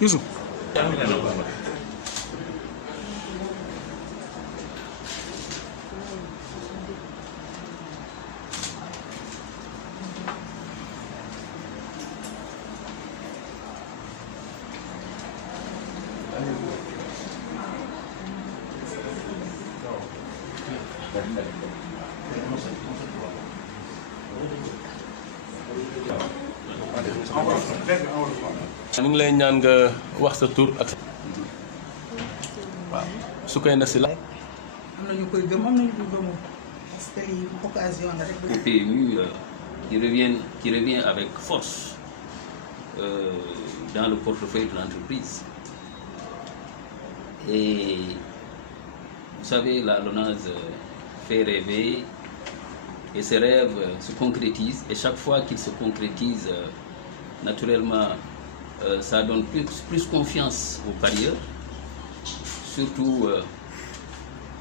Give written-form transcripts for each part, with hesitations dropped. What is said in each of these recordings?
Yusuf. ñu ngi lay ñaan nga wax sa tur ak sa waaw su koy na si la. am na ñu koy gëm am na ñu koy gëmul parce que lii occasion la rek. Le PMU qui revient avec force dans le portefeuille de l'entreprise. Et vous savez, la LONASE fait rêver et ce rêve se concrétise. Et chaque fois qu'il se concrétise, naturellement, ça donne plus confiance aux parieurs. Surtout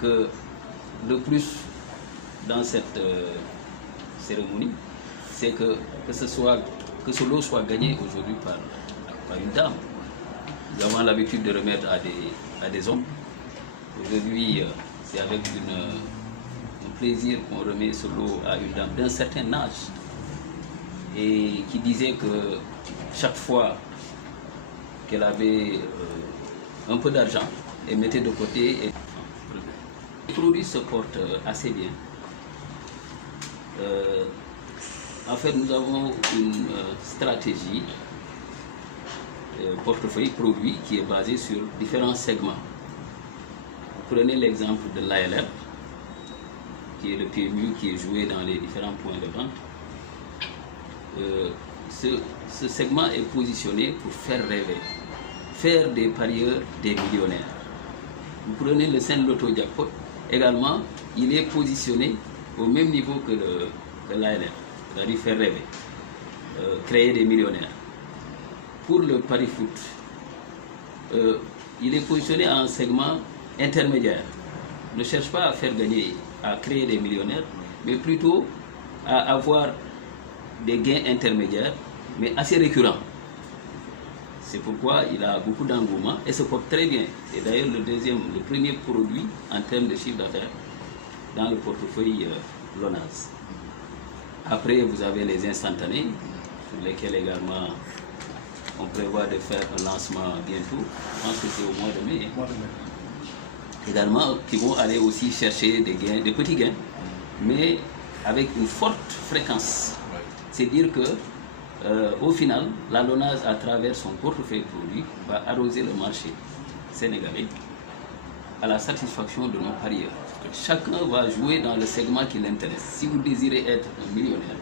que le plus dans cette cérémonie, c'est que ce lot soit gagné aujourd'hui par une dame. Nous avons l'habitude de remettre à des hommes. Aujourd'hui, c'est avec un plaisir qu'on remet ce lot à une dame d'un certain âge et qui disait que chaque fois qu'elle avait un peu d'argent, elle mettait de côté. Et le produit se porte assez bien. En fait, nous avons une stratégie portefeuille produit qui est basée sur différents segments. Vous prenez l'exemple de l'ALR, qui est le PMU qui est joué dans les différents points de vente. Ce segment est positionné pour faire rêver, faire des parieurs des millionnaires. Vous prenez le Sen Loto Jackpot, également, il est positionné au même niveau que l'ALR, c'est-à-dire faire rêver, créer des millionnaires. Pour le pari foot, il est positionné à un segment intermédiaire. Ne cherche pas à faire gagner, à créer des millionnaires, mais plutôt à avoir des gains intermédiaires, mais assez récurrents. C'est pourquoi il a beaucoup d'engouement et se porte très bien. C'est d'ailleurs le premier produit en termes de chiffre d'affaires dans le portefeuille LONASE. Après, vous avez les instantanés, sur lesquels également on prévoit de faire un lancement bientôt. Je pense que c'est au mois de mai. Également, qui vont aller aussi chercher des gains, des petits gains, mais avec une forte fréquence. C'est dire que au final, la LONASE, à travers son portefeuille produit, va arroser le marché sénégalais à la satisfaction de nos parieurs. Chacun va jouer dans le segment qui l'intéresse. Si vous désirez être un millionnaire,